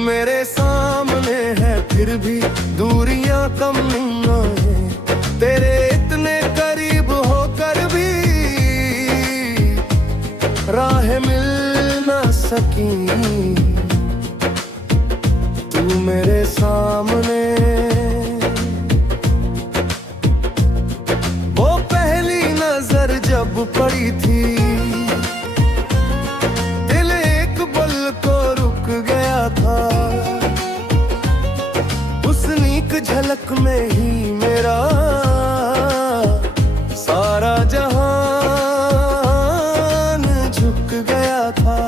मेरे सामने है फिर भी दूरियां कम नहीं है, तेरे इतने करीब होकर भी राह मिल ना सकी। तू मेरे सामने, वो पहली नजर जब पड़ी थी, दिल एक पल को रुक गया था। उस नीक झलक में ही मेरा सारा जहान झुक गया था।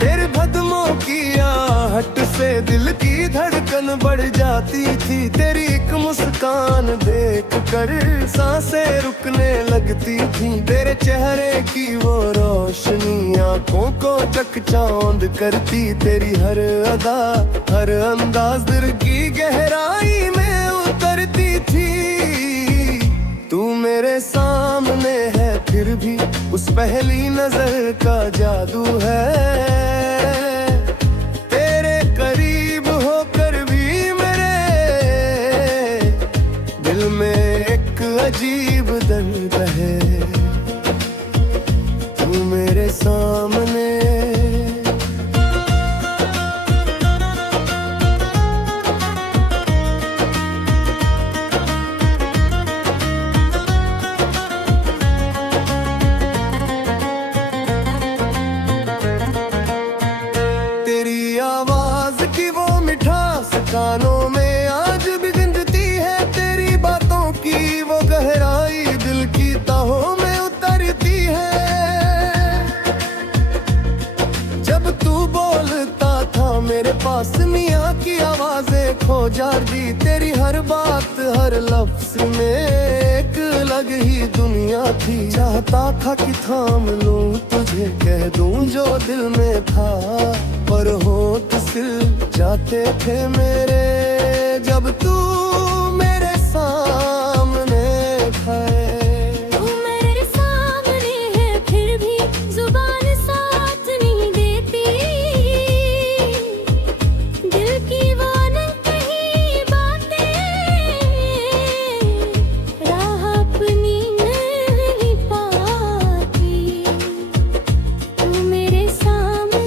तेरे कदमों की आहट से दिल की धड़कन बढ़ जाती थी। तेरी एक मुस्कान देख कर सांसें रुकने लगती थी। तेरे चेहरे की वो रोशनी आंखों को चकचौंध करती। तेरी हर अदा हर अंदाज दिल की गहराई में उतरती थी। तू मेरे सामने है फिर भी उस पहली नजर का जादू है। तेरे करीब होकर भी मेरे दिल में एक अजीब दर्द है। तू मेरे सामने, कानों में आज भी गूंजती है। तेरी बातों की वो गहराई दिल की तहों में उतरती है। जब तू बोलता था मेरे पास मियाँ की आवाजें खो जाती। तेरी हर बात हर लफ्ज में एक अलग ही दुनिया थी। चाहता था कि थाम लूं तुझे, कह दूं जो दिल में था, पर होठ सिल जाते थे मेरे जब तू मेरे सामने है। तू मेरे सामने है फिर भी जुबान साथ नहीं देती। दिल की वो अनकही बातें राह अपनी नहीं पाती। तू मेरे सामने,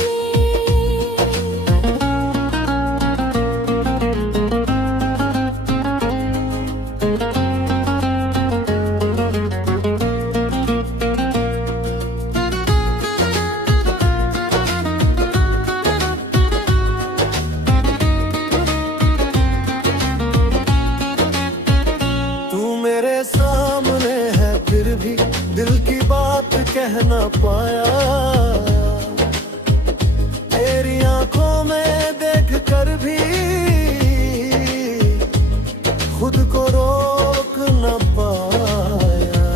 मेरे सामने है फिर भी दिल की बात कह ना पाया। तेरी आंखों में देख कर भी खुद को रोक न पाया।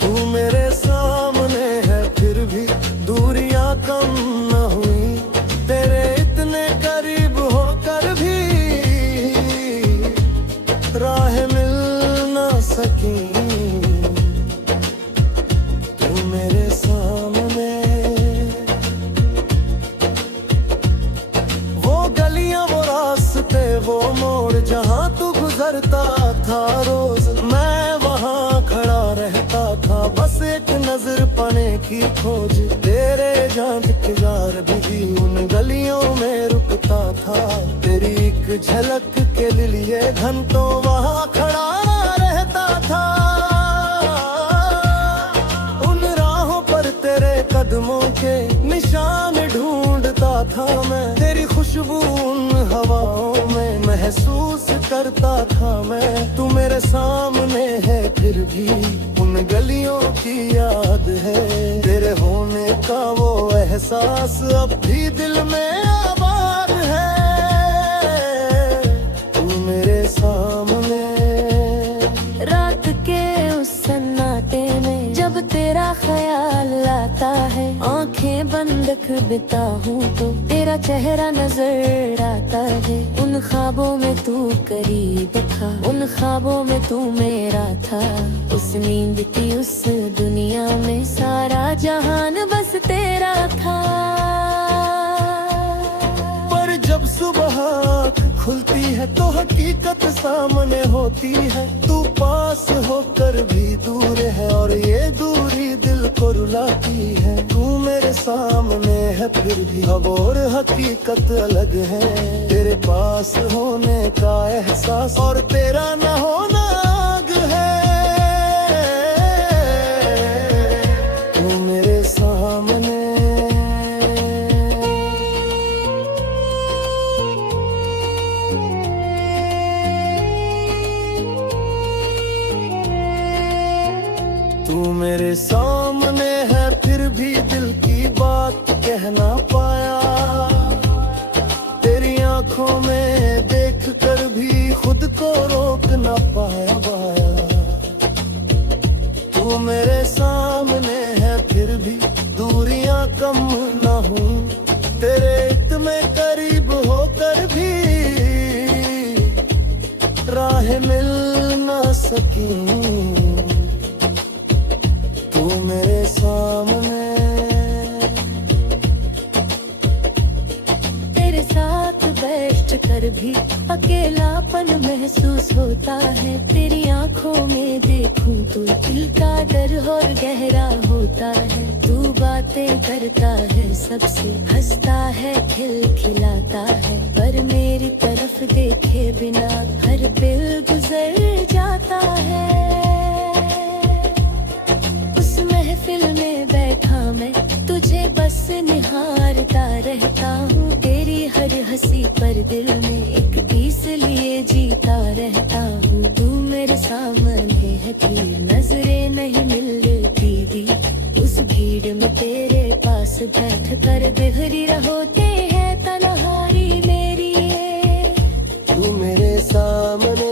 तू मेरे सामने है फिर भी दूरियां कम न हुई। तेरे इतने करीब होकर भी राह मिल ना सकी। तू मेरे सामने, वो गलियां वो रास्ते वो मोड़ जहां तू गुजरता था रोज, मैं वहां खड़ा रहता था बस एक नजर पाने की खोज। तेरे जहाँ इंतजार भी उन गलियों में रुकता था। तेरी एक झलक के लिए घंटों वहां खड़ा रहता था। उन राहों पर तेरे कदमों के निशान ढूंढता था मैं। तेरी खुशबू उन हवाओं में महसूस करता था मैं। तू मेरे सामने है फिर भी उन गलियों की याद है। तेरे होने का वो एहसास अब भी दिल में आबाद है। तू मेरे सामने, रात के उस सन्नाटे में जब तेरा ख्याल आता है, आंखें बंद कर बिता हूँ तो तेरा चेहरा नजर आता है। उन ख्वाबों में तू करीब था, उन ख्वाबों में तू मेरा था। उस नींद की उस दुनिया में सारा जहान बस तेरा सुबह खुलती है तो हकीकत सामने होती है। तू पास होकर भी दूर है और ये दूरी दिल को रुलाती है। तू मेरे सामने है फिर भी अब और हकीकत अलग है। तेरे पास होने का एहसास और तेरा ना होना आग है। तू मेरे सामने तू मेरे सामने है फिर भी दिल की बात कह ना पाया। तेरी आंखों में देख कर भी खुद को रोक ना पाया। तू मेरे सामने है फिर भी दूरियां कम ना हूँ। तेरे इतने करीब होकर भी राह मिल ना सकी। तू मेरे सामने तेरे साथ बैठ कर भी अकेलापन महसूस होता है। तेरी आंखों में देखूं तो दिल का डर और गहरा होता है। तू बातें करता है सबसे, हंसता है, खिलखिलाता है, पर मेरी तरफ देखे बिना हर पल गुजर जाता है। महफिल में बैठा मैं तुझे बस निहारता रहता हूँ। तेरी हर हंसी पर दिल में एक पीस लिए जीता रहता हूँ। तू मेरे सामने है फिर नजरें नहीं मिलती दी। उस भीड़ में तेरे पास बैठ कर बिखरी होते हैं तन्हाई मेरी। तू मेरे सामने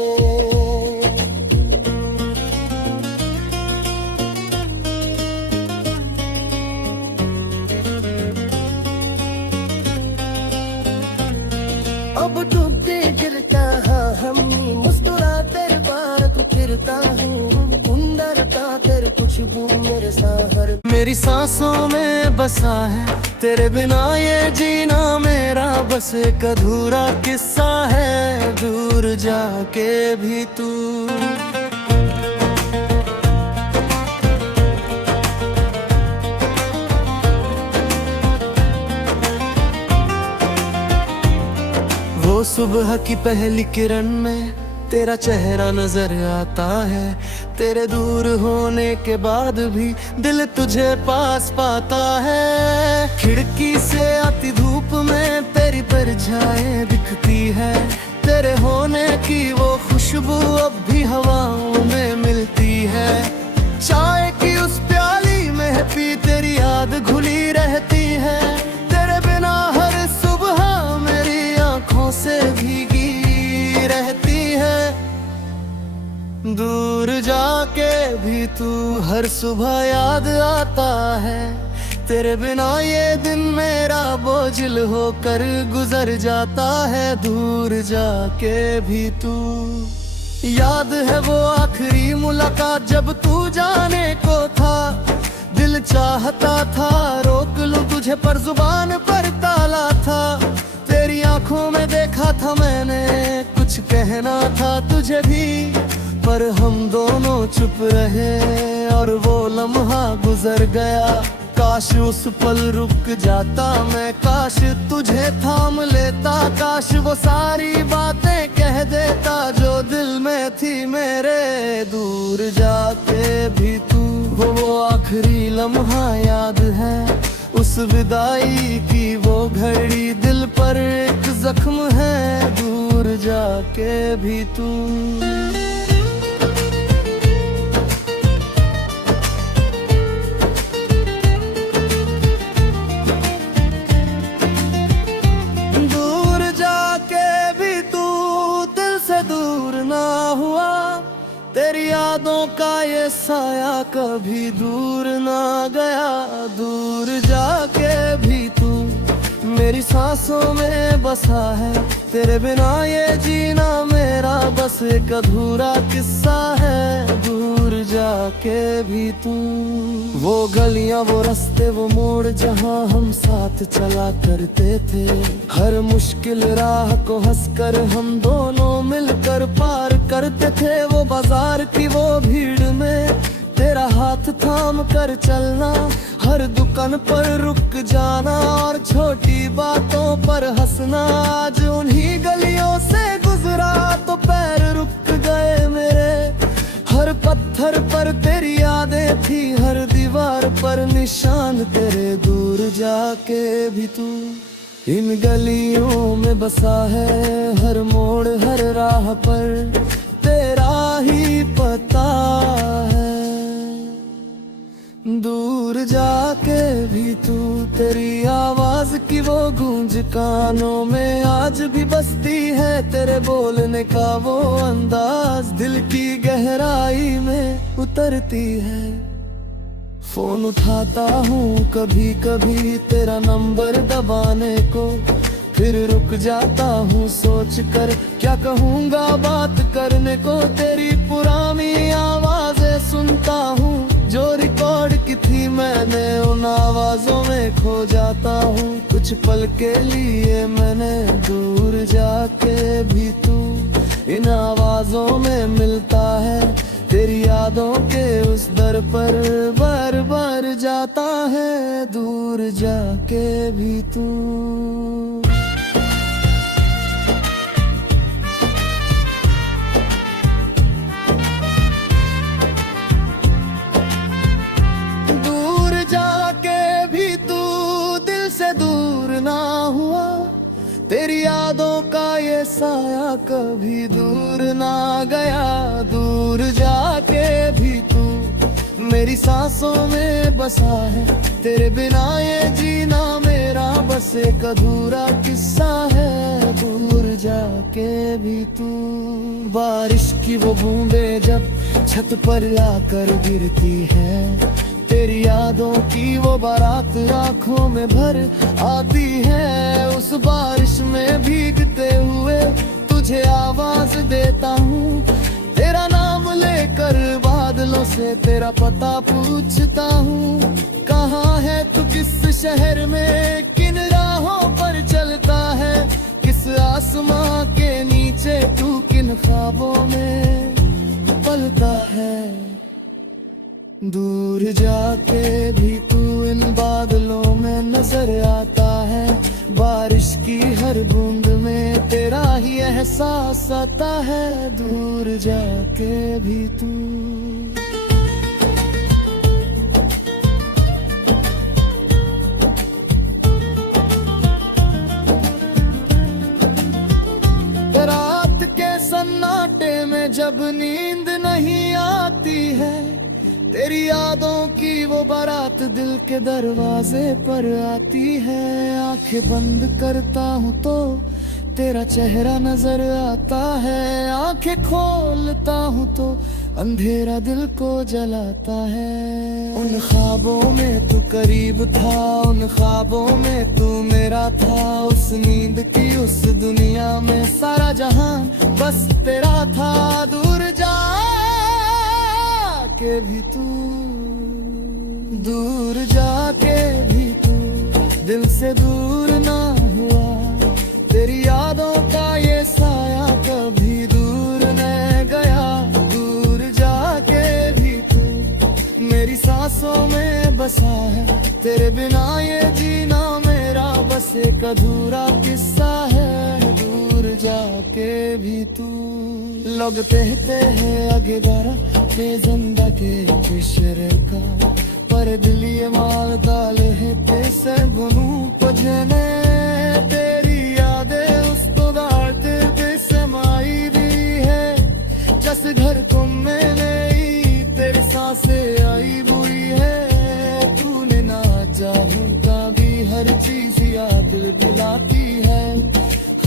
अब डूबते गिरता हम मुस्कुराते बार तू फिरता हूँ। कुंदरता तेरे खुशबू मेरे साहर मेरी सांसों में बसा है। तेरे बिना ये जीना मेरा बस एक अधूरा किस्सा है। दूर जाके भी तू वो सुबह की पहली किरण में तेरा चेहरा नजर आता है। तेरे दूर होने के बाद भी दिल तुझे पास पाता है। खिड़की से आती धूप में तेरी परछाई दिखती है। तेरे होने की वो खुशबू अब भी हवाओं में मिलती है। चाय की उस प्याली में भी तेरी याद घुली रहती है। तेरे बिना हर सुबह मेरी आंखों से भीगी रहती है। दूर जाके भी तू हर सुबह याद आता है। तेरे बिना ये दिन मेरा बोझिल होकर गुजर जाता है। दूर जाके भी तू याद है वो आखिरी मुलाकात जब तू जाने को था। दिल चाहता था रोक लूं तुझे पर जुबान पर ताला था। तेरी आंखों में देखा था मैंने कुछ कहना था तुझे भी, पर हम दोनों चुप रहे और वो लम्हा गुजर गया। काश उस पल रुक जाता मैं, काश तुझे थाम लेता, काश वो सारी बातें कह देता जो दिल में थी मेरे। दूर जाके भी तू वो आखिरी लम्हा याद है, उस विदाई की वो घड़ी दिल पर एक जख्म है। दूर जाके भी तू तेरी यादों का ये साया कभी दूर ना गया। दूर जाके भी तू मेरी सांसों में बसा है। तेरे बिना ये जीना मेरा बस एक अधूरा किस्सा है। दूर जाके भी तू, वो गलियां वो रास्ते वो मोड़ जहां हम साथ चला करते थे, हर मुश्किल राह को हंसकर हम दोनों मिलकर पार करते थे। वो बाजार की वो भीड़ में तेरा हाथ थाम कर चलना, हर दुकान पर रुक जाना और छोटी बातों पर हंसना। आज उन्हीं गलियों से गुजरा तो पैर रुक गए मेरे, हर पत्थर पर तेरी यादें थी, हर दीवार पर निशान तेरे। दूर जाके भी तू इन गलियों में बसा है, हर मोड़ हर राह पर तेरा ही पता है। दूर जाके भी तू, तेरी आवाज की वो गूंज कानों में आज भी बसती है, तेरे बोलने का वो अंदाज दिल की गहराई में उतरती है। फोन उठाता हूँ कभी कभी तेरा नंबर दबाने को, फिर रुक जाता हूँ सोच कर क्या कहूँगा बात करने को। तेरी पुरानी आवाजें सुनता हूँ जो रिकॉर्ड की थी मैंने, उन आवाजों में खो जाता हूँ कुछ पल के लिए मैंने। दूर जाके भी तू इन आवाजों में मिलता है, तेरी यादों के उस दर पर बार बार जाता है। दूर जाके भी तू। ना हुआ तेरी यादों का ये साया कभी दूर ना गया। दूर जाके भी तू मेरी सांसों में बसा है, तेरे बिना ये जीना मेरा बस एक अधूरा किस्सा है। दूर जाके भी तू। बारिश की वो बूंदें जब छत पर आकर गिरती है, तेरी यादों की वो बारात आंखों में भर आती है। उस बारिश में भीगते हुए तुझे आवाज देता हूँ, तेरा नाम लेकर बादलों से तेरा पता पूछता हूँ। कहाँ है तू, किस शहर में, किन राहों पर चलता है, किस आसमां के नीचे तू किन ख्वाबों में पलता है। दूर जाके भी तू इन बादलों में नजर आता है, बारिश की हर बूंद में तेरा ही एहसास आता है। दूर जाके भी तू। रात के सन्नाटे में जब नींद नहीं आती है, तेरी यादों की वो बारात दिल के दरवाजे पर आती है। आंखें बंद करता हूँ तो तेरा चेहरा नजर आता है, आंखें खोलता हूँ तो अंधेरा दिल को जलाता है। उन ख्वाबों में तू करीब था, उन ख्वाबों में तू मेरा था, उस नींद की उस दुनिया में सारा जहां बस तेरा था। दूर जा के भी तू, दूर जाके भी तू दिल से दूर ना हुआ, तेरी यादों का ये साया कभी दूर न गया। दूर जाके भी तू मेरी सांसों में बसा है, तेरे बिना ये जीना मेरा बस एक अधूरा किस्सा है। दूर जाके भी तू। लोग कहते हैं आगे बारा जिंदा के पिछरे का, पर दिल ये माल दाल है कैसे बनू पजने। तेरी यादें उस तो दाड़ते पे समाई दी है, जस घर को मैंने तेरी सांसें आई बुई है। तूने ना चाहूं का भी हर चीज याद दिलाती है,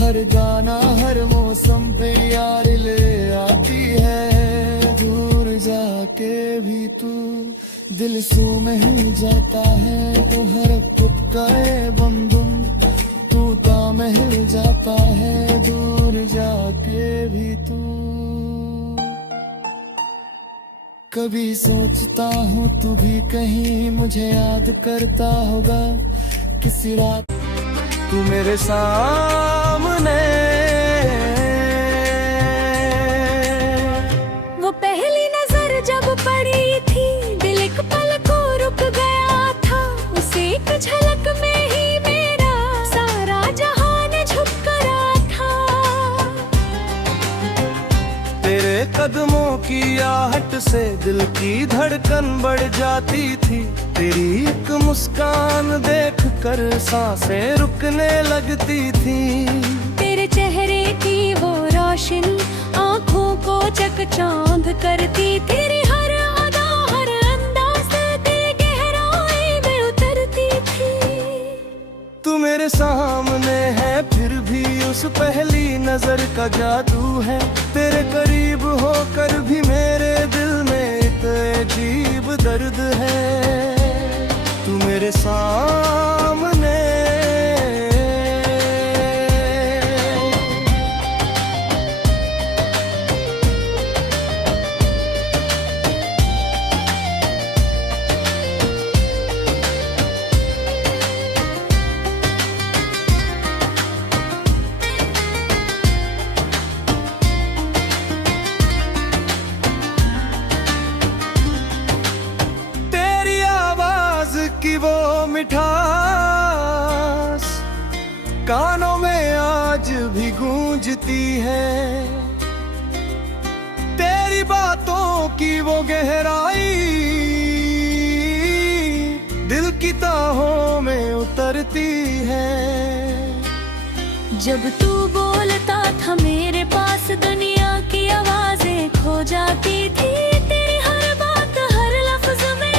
हर गाना हर मौसम पे यार ले आती है। दूर जाके भी तू दिल सू महल जाता है, तो हर पुकारे बंदुम तू ता महल जाता है। कभी सोचता हूँ तू भी कहीं मुझे याद करता होगा किसी रात। तू मेरे सामने वो पहली नजर जब पड़ी थी दिल एक पल को रुक गया था। उसे एक झलक में ही मेरा सारा जहान झुक करा था। तेरे कदमों की आहट से दिल की धड़कन बढ़ जाती थी। तेरी एक मुस्कान देख कर सांसें रुकने लगती थी। तेरे चेहरे की वो रोशनी आँखों को चकचांद करती। तेरी हर अदा हर अंदाज तेरी गहराई में उतरती थी। तू मेरे सामने है फिर भी उस पहली नजर का जादू है। तेरे करीब होकर भी मेरे दिल में एक अजीब दर्द है। तू मेरे सामने की वो मिठास कानों में आज भी गूंजती है। तेरी बातों की वो गहराई दिल की ताहों में उतरती है। जब तू बोलता था मेरे पास दुनिया की आवाजें खो जाती थी। तेरी हर बात हर लफ्ज में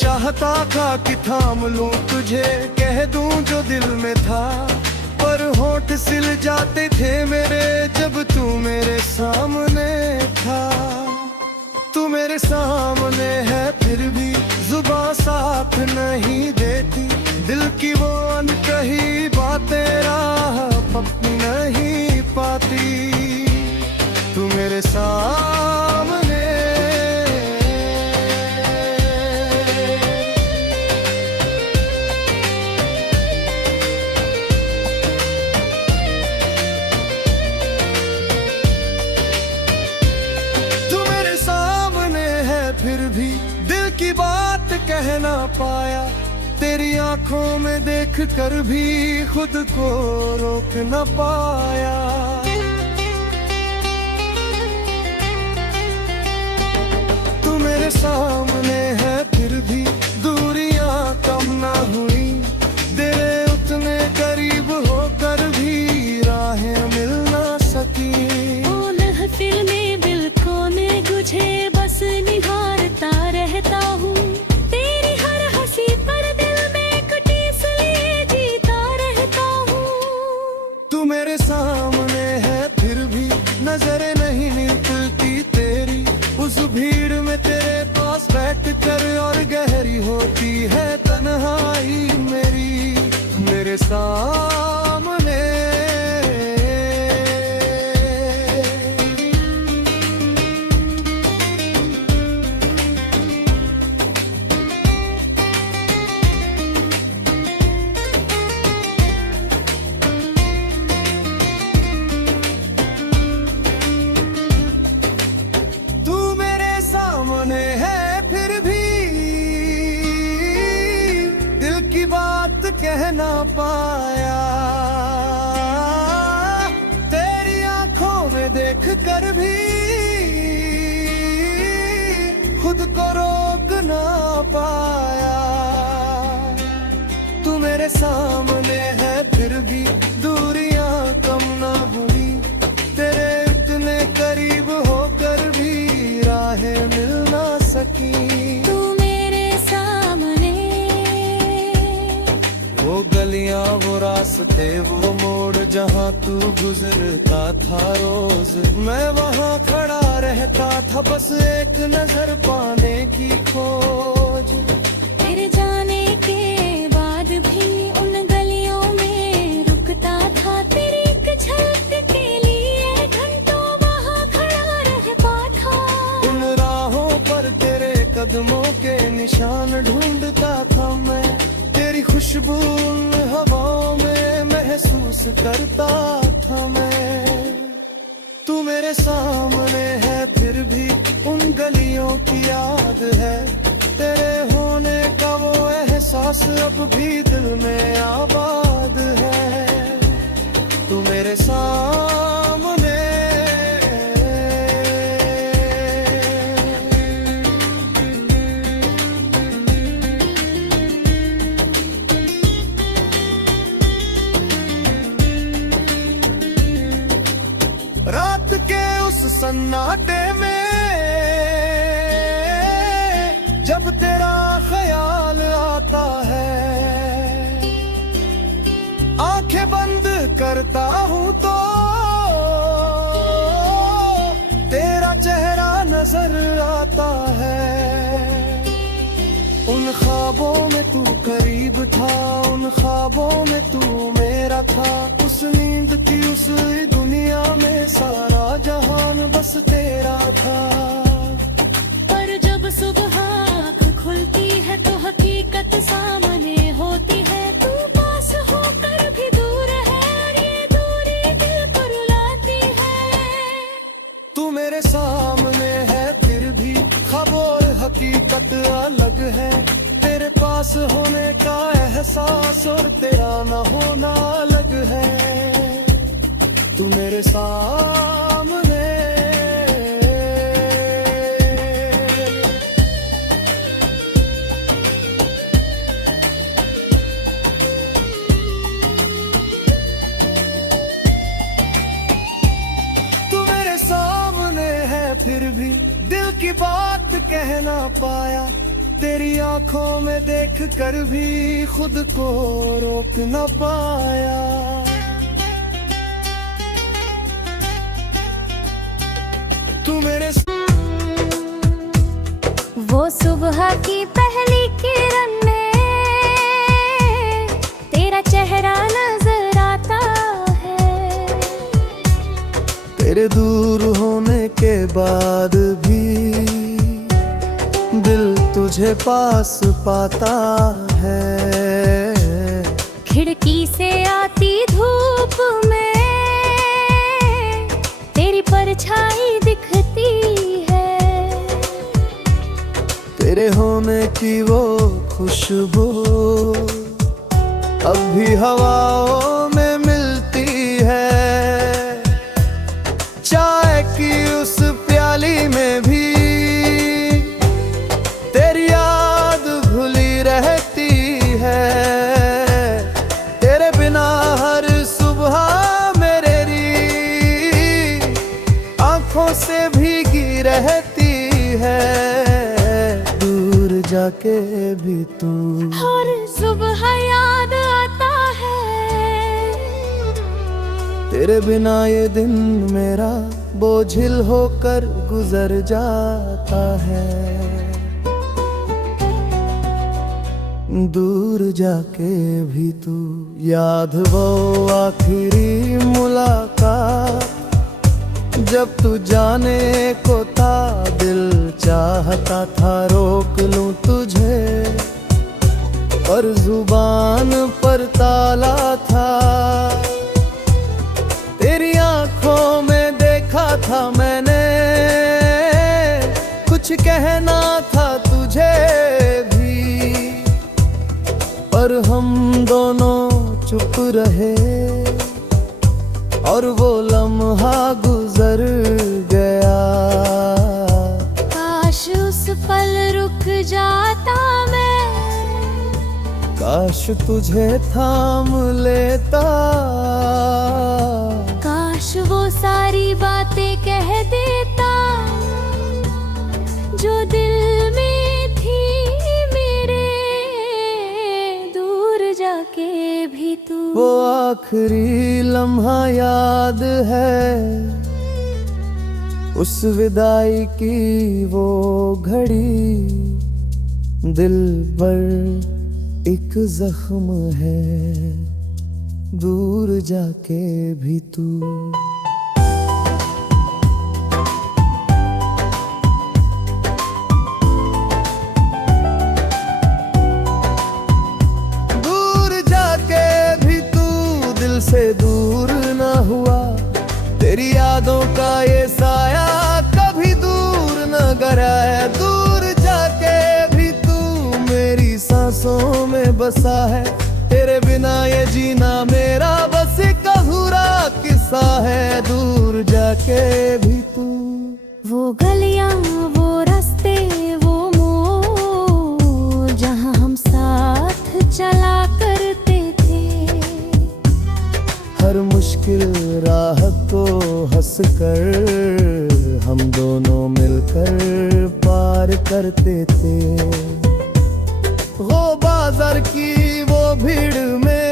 चाहता था कि थाम लूं तुझे कह दूं जो दिल में था। पर होंठ सिल जाते थे मेरे जब तू मेरे सामने था। तू मेरे सामने है फिर भी जुबां साथ नहीं देती। दिल की वो अनकही बातें राह पकड़ नहीं पाती। तू मेरे सामने फिर भी दिल की बात कह ना पाया। तेरी आंखों में देख कर भी खुद को रोक न पाया। तू मेरे सामने है फिर भी दूरियां कम ना हुई। तेरे उतने करीब होकर भी राहें मिल ना सकी। ओ महफिल में बिल्कुल में गुझे बस निहारता रहता हूँ। तेरी हर हंसी पर दिल में कुटीस लिए जीता रहता हूँ। तू मेरे सामने है फिर भी नजरें नहीं निकलती तेरी। उस भीड़ में तेरे पास बैठ कर और गहरी होती है तन्हाई मेरी। मेरे सामने है फिर भी दिल की बात कह ना पाया। तेरी आंखों में देख कर भी खुद को रोक ना पाया। तू मेरे सामने है फिर भी दूरियां कम ना हुई। तेरे इतने करीब होकर भी राहें मिल ना सकी। तू मेरे सामने वो गलियां वो रास्ते वो मोड़ जहाँ तू गुजरता था रोज। मैं वहाँ खड़ा रहता था बस एक नजर पाने की खोज। तेरे जाने के बाद भी उन गलियों में रुकता था। तेरी एक झलक के लिए घंटों वहाँ खड़ा रह पा खुशबू उन हवाओं में महसूस करता था मैं। तू मेरे सामने है फिर भी उन गलियों की याद है। तेरे होने का वो एहसास अब भी दिल में आबाद है। तू मेरे सामने रात के उस सन्नाटे में जब तेरा ख्याल आता है, आंखें बंद करता हूँ तो तेरा चेहरा नजर आता है। उन ख्वाबों में तू करीब था, उन ख्वाबों में तू मेरा था। उस नींद की उस दुनिया में सारा जहान बस तेरा था। पर जब सुबह आँख खुलती है तो हकीकत सामने होती है। तू पास होकर भी दूर है और ये दूरी दिल को रुलाती है। तू मेरे सामने है फिर भी ख्वाब और हकीकत अलग है। तेरे पास होने का एहसास और तेरा न होना अलग है। तू मेरे सामने फिर भी दिल की बात कह ना पाया। तेरी आंखों में देख कर भी खुद को रोक ना पाया। तू मेरे वो सुबह की पहली किरण में तेरा चेहरा नजर आता है। तेरे दूर होने के बाद भी दिल तुझे पास पाता है। खिड़की से आती धूप में तेरी परछाई दिखती है। तेरे होने की वो खुशबू अब भी हवाओं में मिलती है। चाय की उस प्याली में भी तेरी याद भुली रहती है। तेरे बिना हर सुबह मेरी आंखों से भीगी रहती है। दूर जाके भी तू हर सुबह याद आता है। तेरे बिना ये दिन मेरा बोझिल होकर गुजर जाता है। दूर जाके भी तू याद वो आखिरी मुलाकात जब तू जाने को था। दिल चाहता था रोक लूं तुझे पर जुबान पर ताला था। तेरी आंखों में देखा था मैंने कुछ कहना था तुझे भी, पर हम दोनों चुप रहे और वो लम्हा गुजर गया। काश उस पल रुक जाता मैं, काश तुझे थाम लेता। काश वो सारी बातें कह देता जो दिल में थी मेरे। दूर जाके भी तू वो आखिरी लम्हा याद है, उस विदाई की वो घड़ी। दिल पर एक जख्म है, दूर जाके भी तू। दूर से दूर ना हुआ, तेरी यादों का ये साया कभी दूर न गया है। दूर जाके भी तू मेरी सांसों में बसा है, तेरे बिना ये जीना मेरा बस एक अधूरा किस्सा है। दूर जाके भी तू वो गलियां, वो रास्ते, वो मोड़ जहां हम साथ चला करते थे, हर मुश्किल राह को हंस कर हम दोनों मिलकर पार करते थे। वो बाजार की वो भीड़ में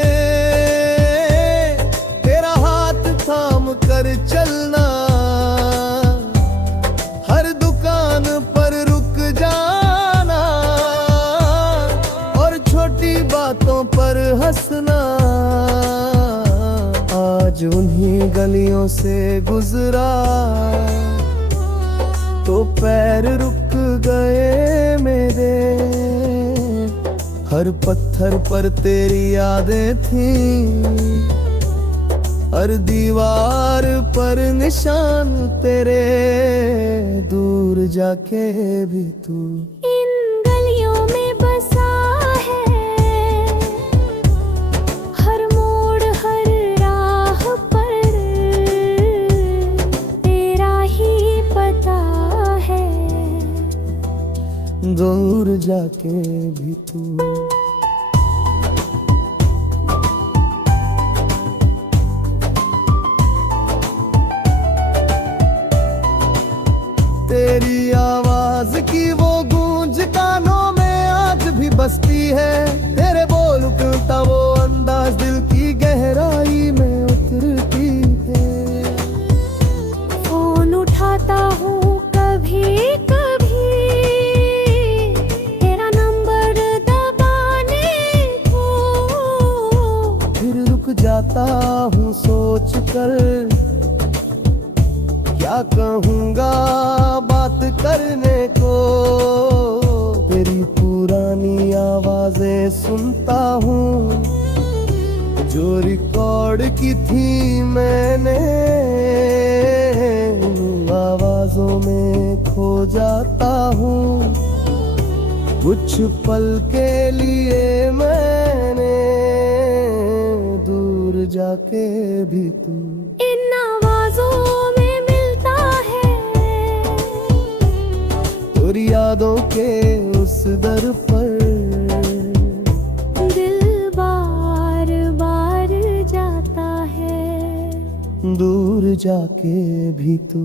तेरा हाथ थाम कर चलना, हर दुकान पर रुक जाना और छोटी बातों पर हंसना। आज उन्हीं गलियों से गुजरा तो पैर रुक गए मेरे, हर पत्थर पर तेरी यादें थीं, हर दीवार पर निशान तेरे। दूर जाके भी तू इन गलियों में बसा है, हर मोड़ हर राह पर तेरा ही पता है। दूर जाके भी तू तेरी आवाज की वो गूंज कानों में आज भी बसती है, तेरे बोल उठता वो अंदाज दिल की गहराई में उतरती है। फोन उठाता हूँ कभी कभी तेरा नंबर दबाने को, फिर रुक जाता हूँ सोच कर क्या कहूँगा बात करने को। तेरी पुरानी आवाजें सुनता हूँ जो रिकॉर्ड की थी मैंने, उन आवाजों में खो जाता हूँ कुछ पल के लिए मैंने। दूर जाके भी तू इन आवाजों में मिलता है, तेरी यादों के उस दर पर दिल बार बार जाता है। दूर जाके भी तू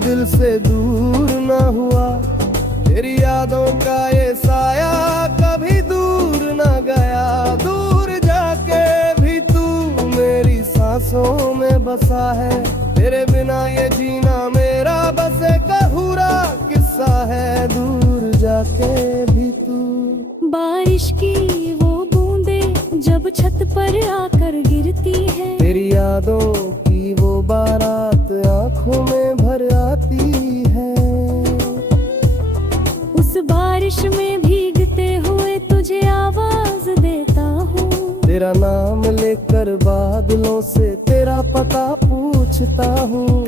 दिल से दूर ना हुआ, तेरी यादों का ये साया कभी दूर ना गया। दूर जाके भी तू मेरी सांसों में बसा है, तेरे बिना ये जीना मेरा बस एक अधूरा किस्सा है। दूर जाके भी तू बारिश की वो बूंदें जब छत पर आकर गिरती है, तेरी यादों की वो बारात आंखों में भर आती है। उस बारिश में भीगते हुए तुझे आवाज देता हूँ, तेरा नाम लेकर बादलों से तेरा पता पूछता हूँ।